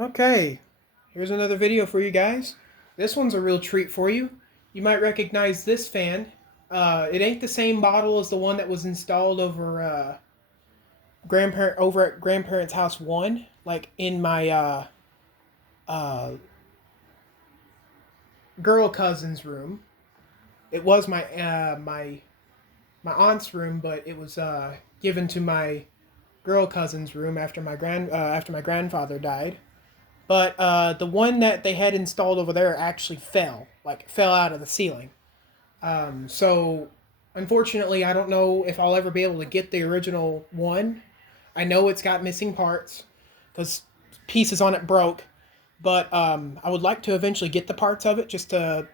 Okay, here's another video for you guys. This one's a real treat for you. You might recognize this fan. It ain't the same model as the one that was installed over at grandparents' house one, like in my uh, girl cousin's room. It was my aunt's room, but it was given to my girl cousin's room after my grandfather died. But the one that they had installed over there actually fell out of the ceiling. So unfortunately, I don't know if I'll ever be able to get the original one. I know it's got missing parts because pieces on it broke, but I would like to eventually get the parts of it just to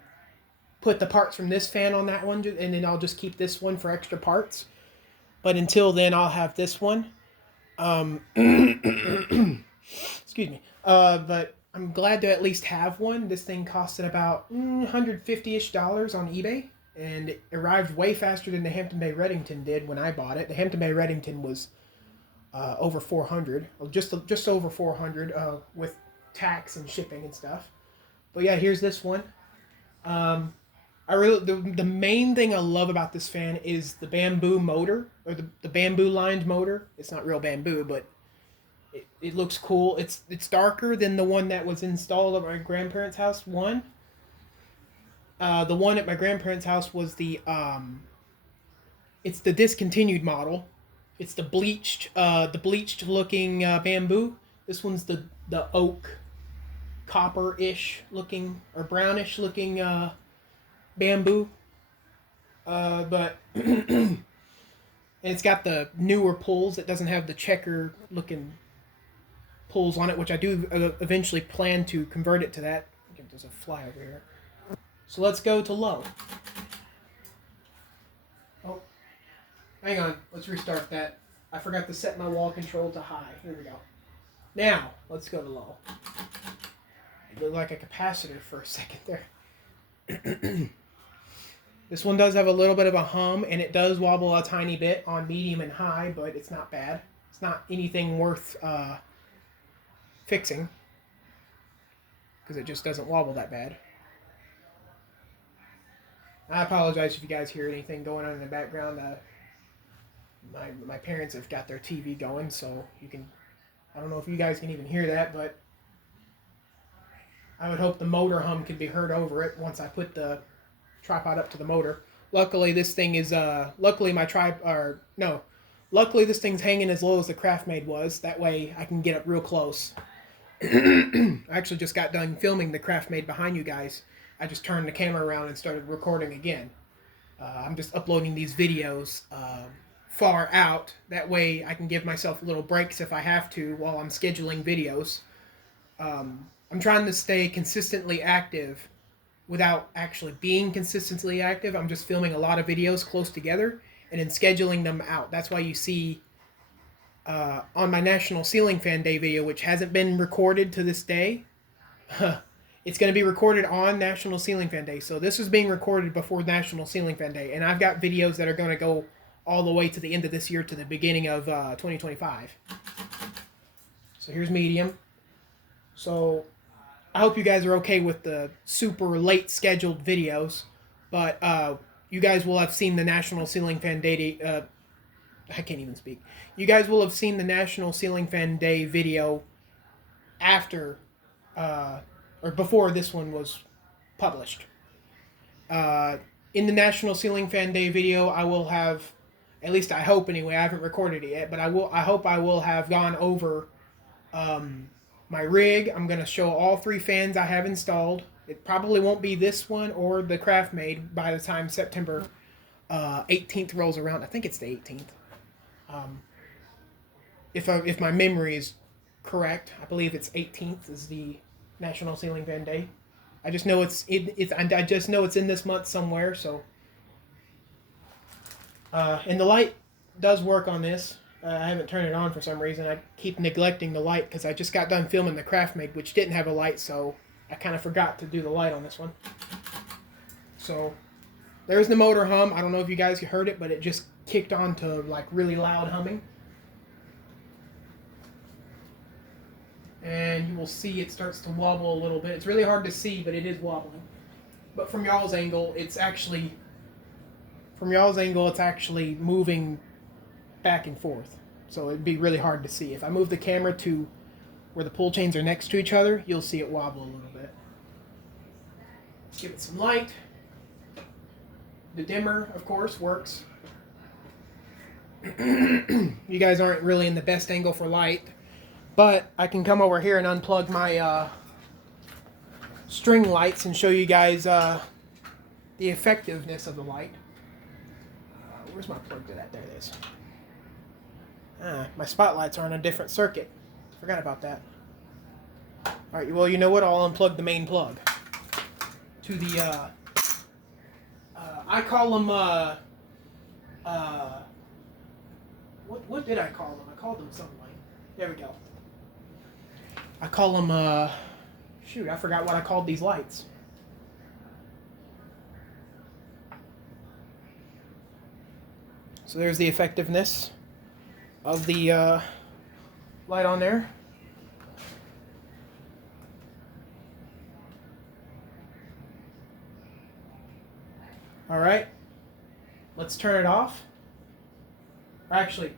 put the parts from this fan on that one, and then I'll just keep this one for extra parts. But until then, I'll have this one. Excuse me. But I'm glad to at least have one. This thing costed about $150-ish on eBay, and it arrived way faster than the Hampton Bay Reddington did when I bought it. The Hampton Bay Reddington was over 400, just over 400 with tax and shipping and stuff. But yeah, here's this one. The main thing I love about this fan is the bamboo motor, or the bamboo lined motor. It's not real bamboo, but it looks cool. It's darker than the one that was installed at my grandparents' house. The one at my grandparents' house was it's the discontinued model. It's the bleached looking bamboo. This one's the oak, copper-ish looking or brownish looking bamboo. But and it's got the newer pulls. It doesn't have the checker looking pulls on it, which I do eventually plan to convert it to that. There's a fly over here. So let's go to low. Oh, hang on. Let's restart that. I forgot to set my wall control to high. Here we go. Now, let's go to low. It looked like a capacitor for a second there. This one does have a little bit of a hum, and it does wobble a tiny bit on medium and high, but it's not bad. It's not anything worth fixing, because it just doesn't wobble that bad. I apologize if you guys hear anything going on in the background. My parents have got their TV going, so you can. I don't know if you guys can even hear that, but I would hope the motor hum can be heard over it once I put the tripod up to the motor. Luckily, this thing is luckily this thing's hanging as low as the Craftmade was. That way, I can get up real close. I actually just got done filming the Craftmade behind you guys. I just turned the camera around and started recording again. I'm just uploading these videos far out. That way I can give myself little breaks if I have to while I'm scheduling videos. I'm trying to stay consistently active without actually being consistently active. I'm just filming a lot of videos close together and then scheduling them out. That's why you see on my National Ceiling Fan Day video, which hasn't been recorded to this day. It's going to be recorded on National Ceiling Fan Day. So this is being recorded before National Ceiling Fan Day. And I've got videos that are going to go all the way to the end of this year to the beginning of 2025. So here's medium. So I hope you guys are okay with the super late scheduled videos. But you guys will have seen the National Ceiling Fan Day... I can't even speak. You guys will have seen the National Ceiling Fan Day video after... or before this one was published. In the National Ceiling Fan Day video, I will have, at least I hope anyway, I haven't recorded it yet, but I hope I will have gone over my rig. I'm going to show all 3 fans I have installed. It probably won't be this one or the Craftmade by the time September 18th rolls around. I think it's the 18th. If my memory is correct, I believe it's 18th is the National Ceiling Fan Day. I just know I just know it's in this month somewhere. So, and the light does work on this. I haven't turned it on for some reason. I keep neglecting the light because I just got done filming the Craftmade, which didn't have a light, so I kind of forgot to do the light on this one. So, there's the motor hum. I don't know if you guys heard it, but it just kicked on to like really loud humming. and you will see it starts to wobble a little bit. It's really hard to see, but it is wobbling. But from y'all's angle, it's actually moving back and forth. So it'd be really hard to see. If I move the camera to where the pull chains are next to each other, you'll see it wobble a little bit. Let's give it some light. The dimmer, of course, works. You guys aren't really in the best angle for light, but I can come over here and unplug my string lights and show you guys the effectiveness of the light. Where's my plug to that? There it is. My spotlights are on a different circuit. Forgot about that. Alright, well, you know what? I'll unplug the main plug to the, I call them, what did I call them? I called them something like, there we go. I call them, shoot, I forgot what I called these lights. So there's the effectiveness of the light on there. All right, let's turn it off. Or actually,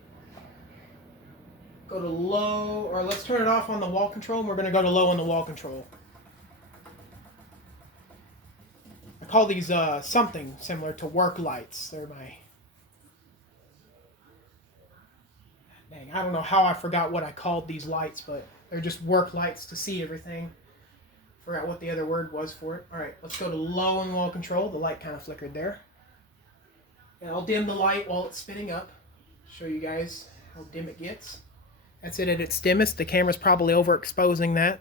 go to low, or let's turn it off on the wall control, and we're going to go to low on the wall control. I call these something similar to work lights. They're my... Dang, I don't know how I forgot what I called these lights, but they're just work lights to see everything. Forgot what the other word was for it. All right, let's go to low on wall control. The light kind of flickered there. And I'll dim the light while it's spinning up. Show you guys how dim it gets. That's it at its dimmest. The camera's probably overexposing that.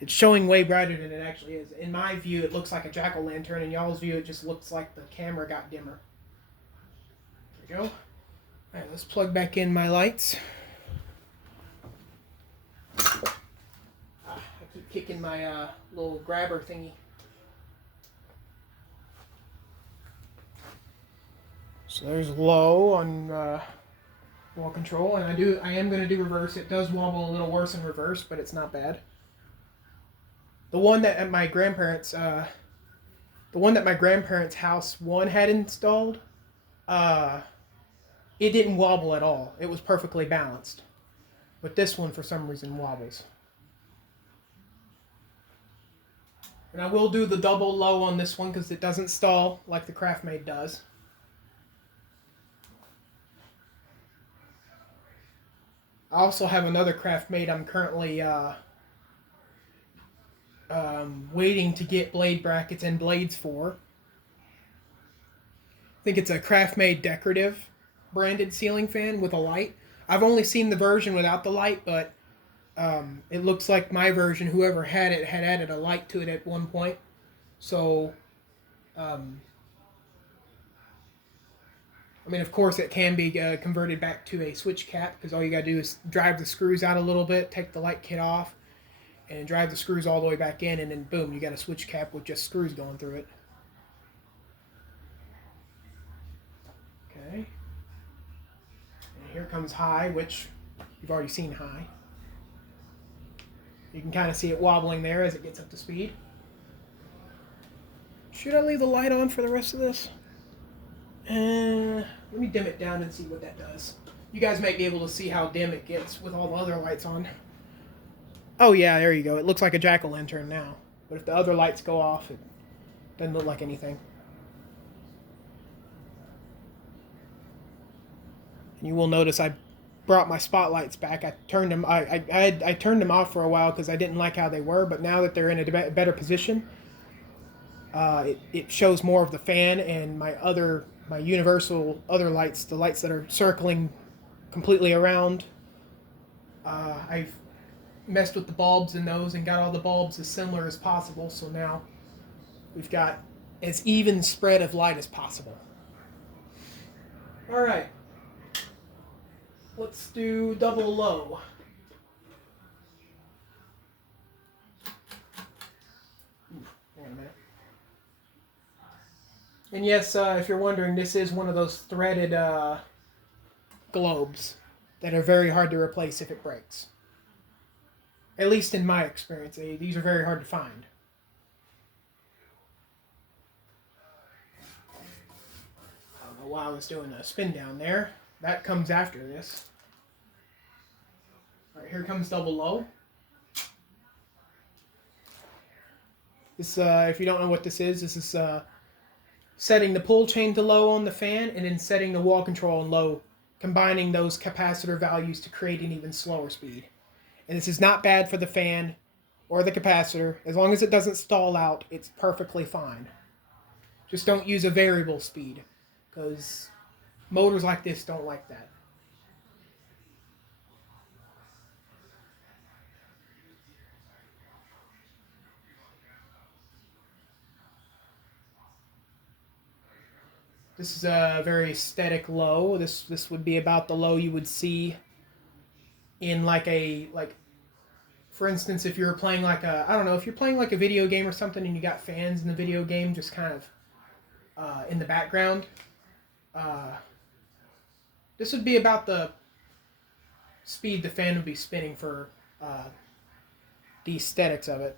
It's showing way brighter than it actually is. In my view, it looks like a jack-o'-lantern. In y'all's view, it just looks like the camera got dimmer. There we go. All right, let's plug back in my lights. I keep kicking my little grabber thingy. So there's low on wall control, and I am going to do reverse. It does wobble a little worse in reverse, but it's not bad. The one that at my grandparents' house one had installed, it didn't wobble at all. It was perfectly balanced. But this one, for some reason, wobbles. And I will do the double low on this one because it doesn't stall like the Craftmade does. I also have another Craftmade I'm currently waiting to get blade brackets and blades for. I think it's a Craftmade decorative branded ceiling fan with a light. I've only seen the version without the light, but it looks like my version, whoever had it, had added a light to it at one point. So, I mean, of course, it can be converted back to a switch cap, because all you gotta do is drive the screws out a little bit, take the light kit off, and drive the screws all the way back in, and then boom, you got a switch cap with just screws going through it. Okay. And here comes high, which you've already seen high. You can kind of see it wobbling there as it gets up to speed. Should I leave the light on for the rest of this? Let me dim it down and see what that does. You guys might be able to see how dim it gets with all the other lights on. Oh yeah, there you go. It looks like a jack-o'-lantern now. But if the other lights go off, it doesn't look like anything. And you will notice I brought my spotlights back. I turned them. I turned them off for a while because I didn't like how they were. But now that they're in a better position, it shows more of the fan and my universal other lights, the lights that are circling completely around. I've messed with the bulbs in those and got all the bulbs as similar as possible. So now we've got as even spread of light as possible. All right. Let's do double low. Hang on a minute. And yes, if you're wondering, this is one of those threaded globes that are very hard to replace if it breaks. At least in my experience, these are very hard to find. I don't know why I was doing a spin down there. That comes after this. All right, here comes double low. This, if you don't know what this is setting the pull chain to low on the fan and then setting the wall control on low, combining those capacitor values to create an even slower speed. And this is not bad for the fan or the capacitor. As long as it doesn't stall out, it's perfectly fine. Just don't use a variable speed, because motors like this don't like that. This is a very static low. This would be about the low you would see in like for instance, if you're playing like a, I don't know, if you're playing like a video game or something and you got fans in the video game just kind of in the background, uh, this would be about the speed the fan would be spinning for the aesthetics of it.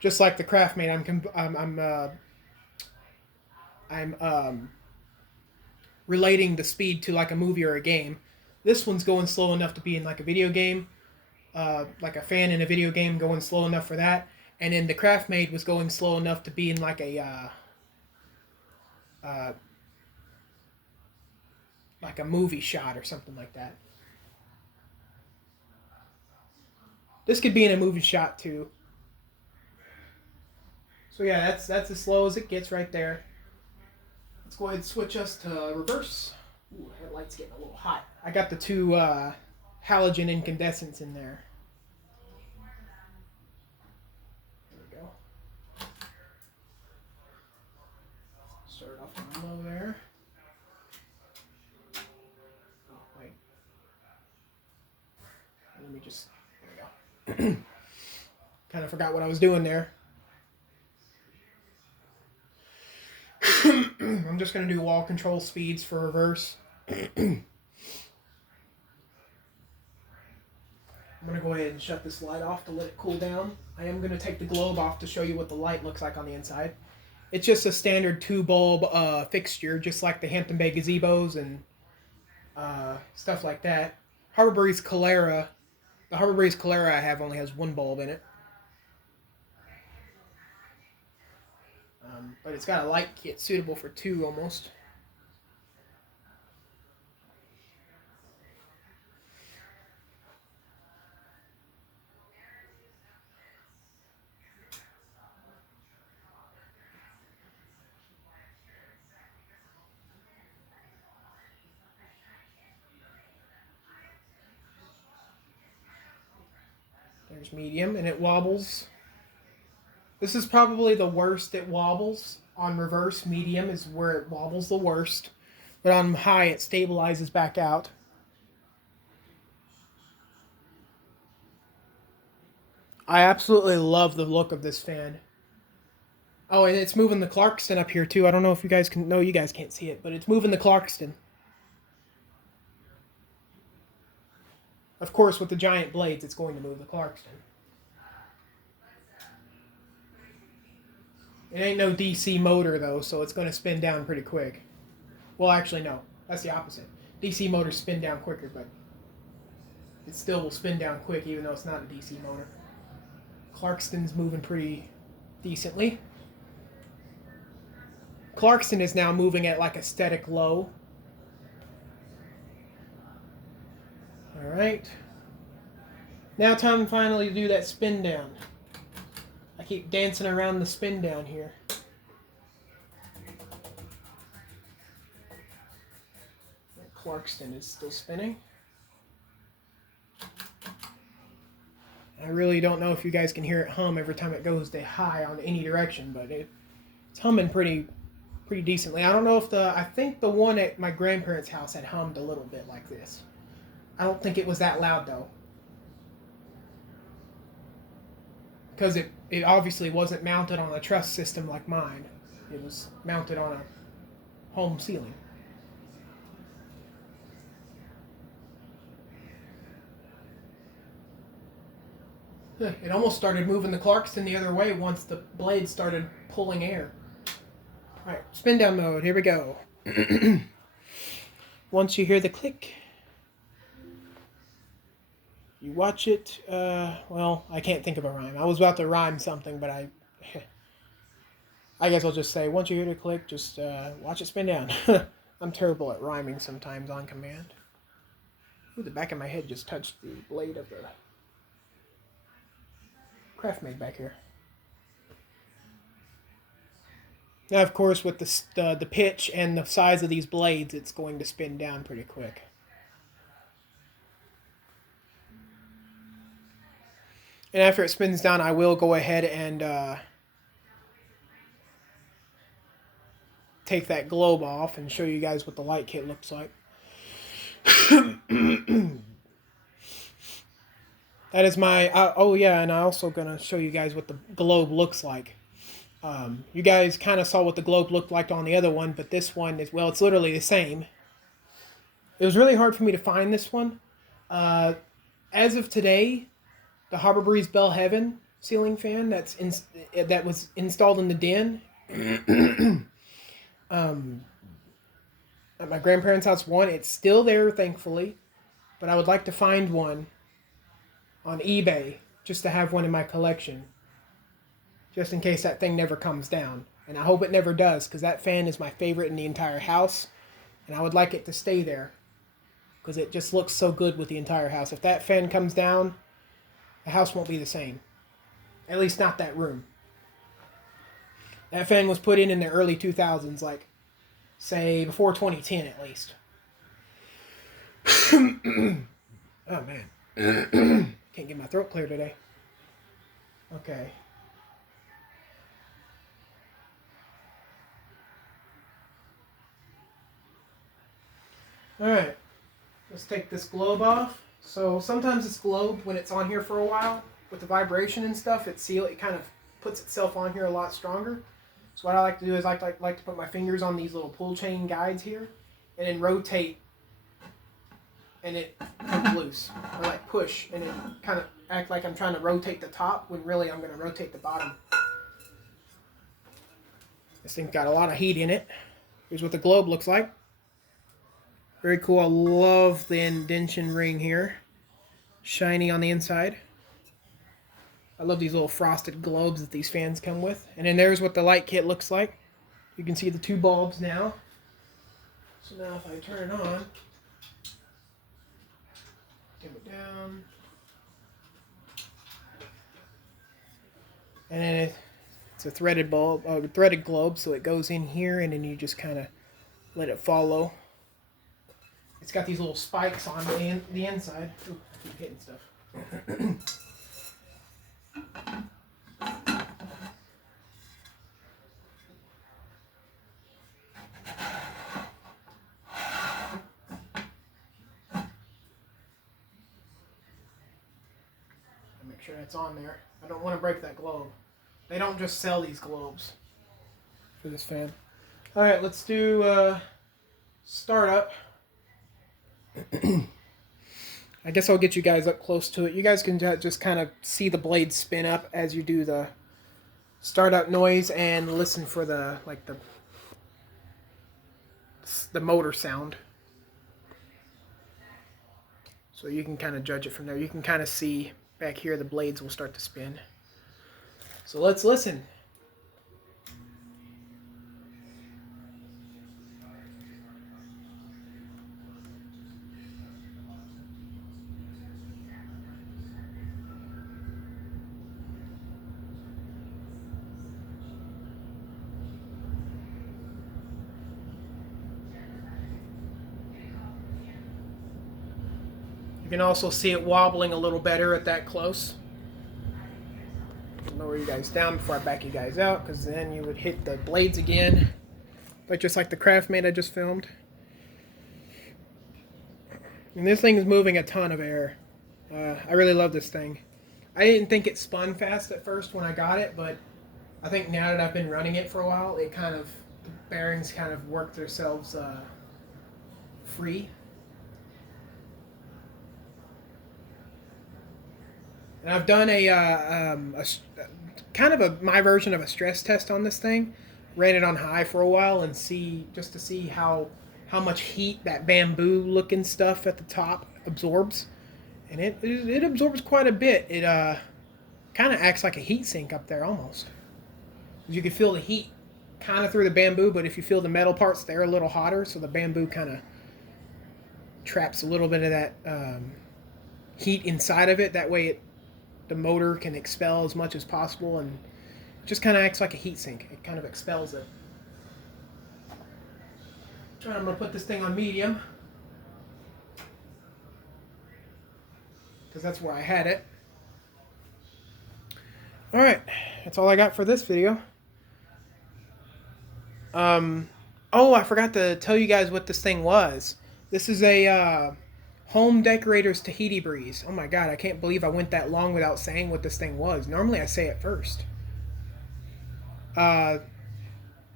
Just like the Craftmate, I'm relating the speed to like a movie or a game. This one's going slow enough to be in like a video game, like a fan in a video game going slow enough for that. And then the Craftmate was going slow enough to be in uh, like a movie shot or something like that. This could be in a movie shot too. So yeah, that's as slow as it gets right there. Let's go ahead and switch us to reverse. Ooh, that light's getting a little hot. I got the two halogen incandescents in there. There we go. Start off on low there. Oh, wait. Let me just, there we go. Kind of forgot what I was doing there. I'm just going to do wall control speeds for reverse. I'm going to go ahead and shut this light off to let it cool down. I am going to take the globe off to show you what the light looks like on the inside. It's just a standard 2-bulb fixture, just like the Hampton Bay gazebos and stuff like that. Harbor Breeze Calera, the Harbor Breeze Calera I have only has 1 bulb in it. But it's got a light kit suitable for 2 almost. There's medium, and it wobbles. This is probably the worst it wobbles. On reverse, medium is where it wobbles the worst. But on high, it stabilizes back out. I absolutely love the look of this fan. Oh, and it's moving the Clarkston up here too. I don't know if you guys can. No, you guys can't see it, but it's moving the Clarkston. Of course, with the giant blades, it's going to move the Clarkston. It ain't no DC motor though, so it's going to spin down pretty quick. Well, actually, no. That's the opposite. DC motors spin down quicker, but it still will spin down quick even though it's not a DC motor. Clarkston's moving pretty decently. Clarkston is now moving at like a static low. Alright. Now time finally to do that spin down. I keep dancing around the spin down here. Clarkston is still spinning. I really don't know if you guys can hear it hum every time it goes to high on any direction, but it's humming pretty decently. I don't know if I think the one at my grandparents' house had hummed a little bit like this. I don't think it was that loud though. Because it obviously wasn't mounted on a truss system like mine. It was mounted on a home ceiling. It almost started moving the Clarkston the other way once the blade started pulling air. Alright, spin down mode. Here we go. Once you hear the click, you watch it. Well, I can't think of a rhyme. I was about to rhyme something, but I guess I'll just say, once you hear the click, just watch it spin down. I'm terrible at rhyming sometimes on command. Ooh, the back of my head just touched the blade of the craft made back here. Now, of course, with the pitch and the size of these blades, it's going to spin down pretty quick. And after it spins down, I will go ahead and take that globe off and show you guys what the light kit looks like. That is my... oh, yeah, and I'm also going to show you guys what the globe looks like. You guys kind of saw what the globe looked like on the other one, but this one is, well, it's literally the same. It was really hard for me to find this one. As of today, the Tahiti Breeze Bell Heaven ceiling fan that was installed in the den at my grandparents' house, it's still there, thankfully, but I would like to find one on eBay just to have one in my collection, just in case that thing never comes down. And I hope it never does, because that fan is my favorite in the entire house, and I would like it to stay there, because it just looks so good with the entire house. If that fan comes down, the house won't be the same. At least not that room. That fan was put in the early 2000s, like, say, before 2010 at least. Oh, man. Can't get my throat clear today. Okay. Alright. Let's take this globe off. So sometimes this globe, when it's on here for a while, with the vibration and stuff, it kind of puts itself on here a lot stronger. So what I like to do is I like to put my fingers on these little pull chain guides here, and then rotate, and it comes loose. Or like push, and it kind of act like I'm trying to rotate the top, when really I'm going to rotate the bottom. This thing's got a lot of heat in it. Here's what the globe looks like. Very cool. I love the indentation ring here. Shiny on the inside. I love these little frosted globes that these fans come with. And then there's what the light kit looks like. You can see the two bulbs now. So now if I turn it on, dim it down. And then it's a threaded bulb, threaded globe, so it goes in here, and then you just kind of let it follow. It's got these little spikes on the inside. Ooh, I keep hitting stuff. Make sure it's on there. I don't want to break that globe. They don't just sell these globes for this fan. Alright, let's do startup. I guess I'll get you guys up close to it. You guys can just kind of see the blade spin up as you do the startup noise, and listen for the motor sound. So you can kind of judge it from there. You can kind of see back here the blades will start to spin. So let's listen. You can also see it wobbling a little better at that close. I'll lower you guys down before I back you guys out, because then you would hit the blades again, but just like the Craftmate I just filmed. And this thing is moving a ton of air. I really love this thing. I didn't think it spun fast at first when I got it, but I think now that I've been running it for a while, the bearings kind of work themselves free. And I've done kind of my version of a stress test on this thing. Ran it on high for a while and just to see how much heat that bamboo looking stuff at the top absorbs, and it absorbs quite a bit. It kind of acts like a heat sink up there almost. You can feel the heat kind of through the bamboo, but if you feel the metal parts, they're a little hotter, so the bamboo kind of traps a little bit of that heat inside of it. That way, the motor can expel as much as possible, and it just kind of acts like a heat sink. It kind of expels it. And I'm going to put this thing on medium because that's where I had it. Alright, that's all I got for this video. Oh, I forgot to tell you guys what this thing was. This is a Home Decorators Tahiti Breeze. Oh my god, I can't believe I went that long without saying what this thing was. Normally I say it first.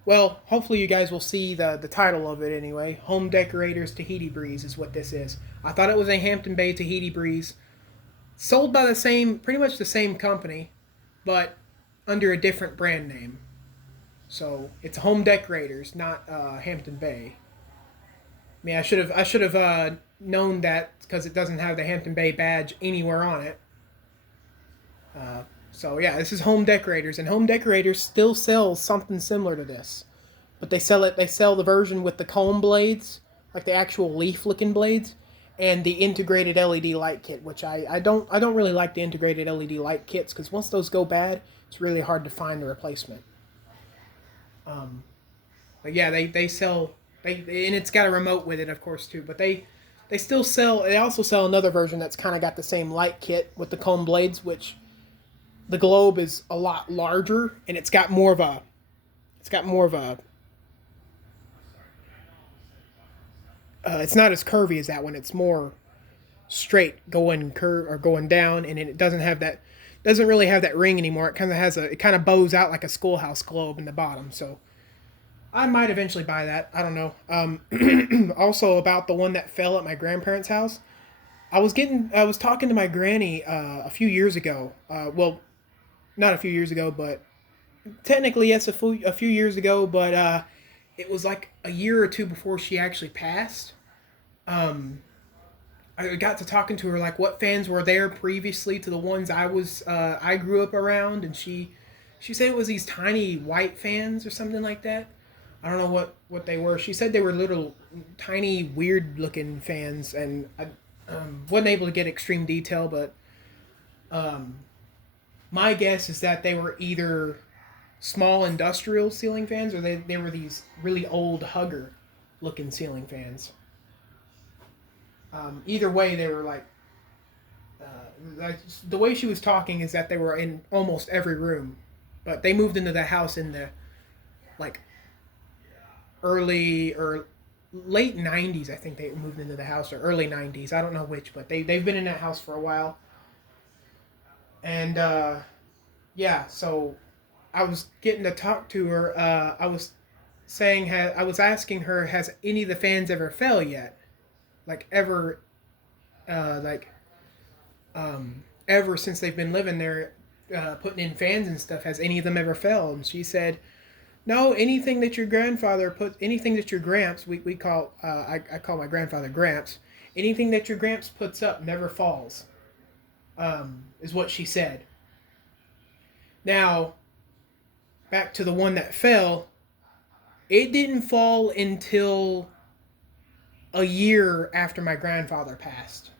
Well, hopefully you guys will see the title of it anyway. Home Decorators Tahiti Breeze is what this is. I thought it was a Hampton Bay Tahiti Breeze. Sold by pretty much the same company, but under a different brand name. So it's Home Decorators, not Hampton Bay. I mean, I should have known that because it doesn't have the Hampton Bay badge anywhere on it. So yeah, this is Home Decorators, and Home Decorators still sells something similar to this, but they sell the version with the comb blades, like the actual leaf-looking blades, and the integrated LED light kit, which I don't really like the integrated LED light kits because once those go bad, it's really hard to find the replacement. But yeah, they sell and it's got a remote with it, of course, too. But they still sell. They also sell another version that's kind of got the same light kit with the comb blades, which the globe is a lot larger and it's got more of a it's not as curvy as that one. It's more straight going down, and it doesn't really have that ring anymore. It kind of bows out like a schoolhouse globe in the bottom. So I might eventually buy that. I don't know. Also about the one that fell at my grandparents' house. I was talking to my granny a few years ago. Well, not a few years ago, but technically yes, a few years ago. But it was like a year or two before she actually passed. I got to talking to her like what fans were there previously to the ones I grew up around, and she said it was these tiny white fans or something like that. I don't know what they were. She said they were little tiny weird looking fans, and I wasn't able to get extreme detail, but my guess is that they were either small industrial ceiling fans or they were these really old hugger looking ceiling fans. Either way, they were like the way she was talking is that they were in almost every room, but they moved into the house in the like early or late 90s. I think they moved into the house, or early 90s. I don't know which, but they've been in that house for a while. And yeah, so I was getting to talk to her. I was asking her, has any of the fans ever fell yet? Like ever, like ever since they've been living there, putting in fans and stuff, has any of them ever fell? And she said, no, anything that your Gramps, we call, I call my grandfather Gramps, anything that your Gramps puts up never falls, is what she said. Now, back to the one that fell, it didn't fall until a year after my grandfather passed.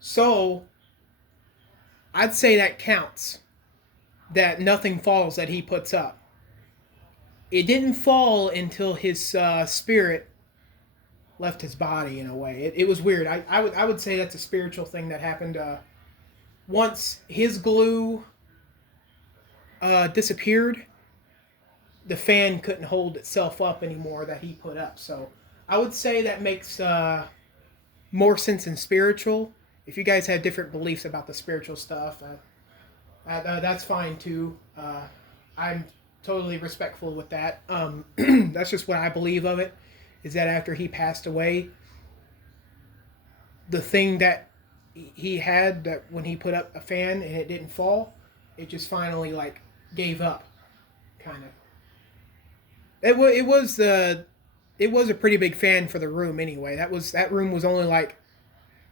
So, I'd say that counts. That nothing falls that he puts up. It didn't fall until his spirit left his body, in a way. It was weird. I would say that's a spiritual thing that happened once his glue disappeared. The fan couldn't hold itself up anymore that he put up. So I would say that makes more sense in spiritual. If you guys have different beliefs about the spiritual stuff, that's fine too. I'm totally respectful with that. That's just what I believe of it, is that after he passed away, the thing that he had that when he put up a fan and it didn't fall, it just finally like gave up, kind of. It was a pretty big fan for the room anyway. That room was only like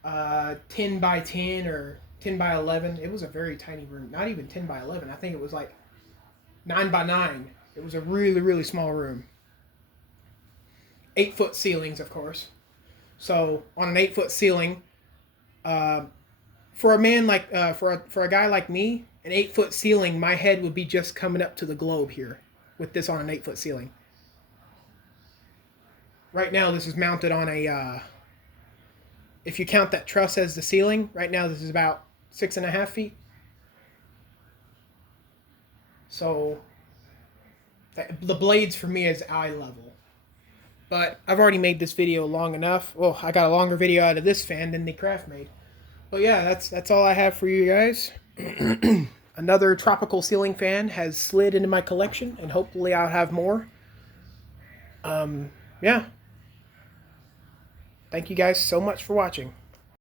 10 by 10 or 10 by 11. It was a very tiny room. Not even 10 by 11. I think it was like 9 by 9. It was a really, really small room. 8-foot ceilings, of course. So on an 8-foot ceiling, uh, for a man like for a guy like me, an 8-foot ceiling, my head would be just coming up to the globe here, with this on an 8-foot ceiling. Right now, this is mounted on a. If you count that truss as the ceiling, right now this is about 6.5 feet. So the blades for me is eye level. But I've already made this video long enough. Well, I got a longer video out of this fan than the craft made. But yeah, that's all I have for you guys. Another tropical ceiling fan has slid into my collection, and hopefully I'll have more. Yeah. Thank you guys so much for watching.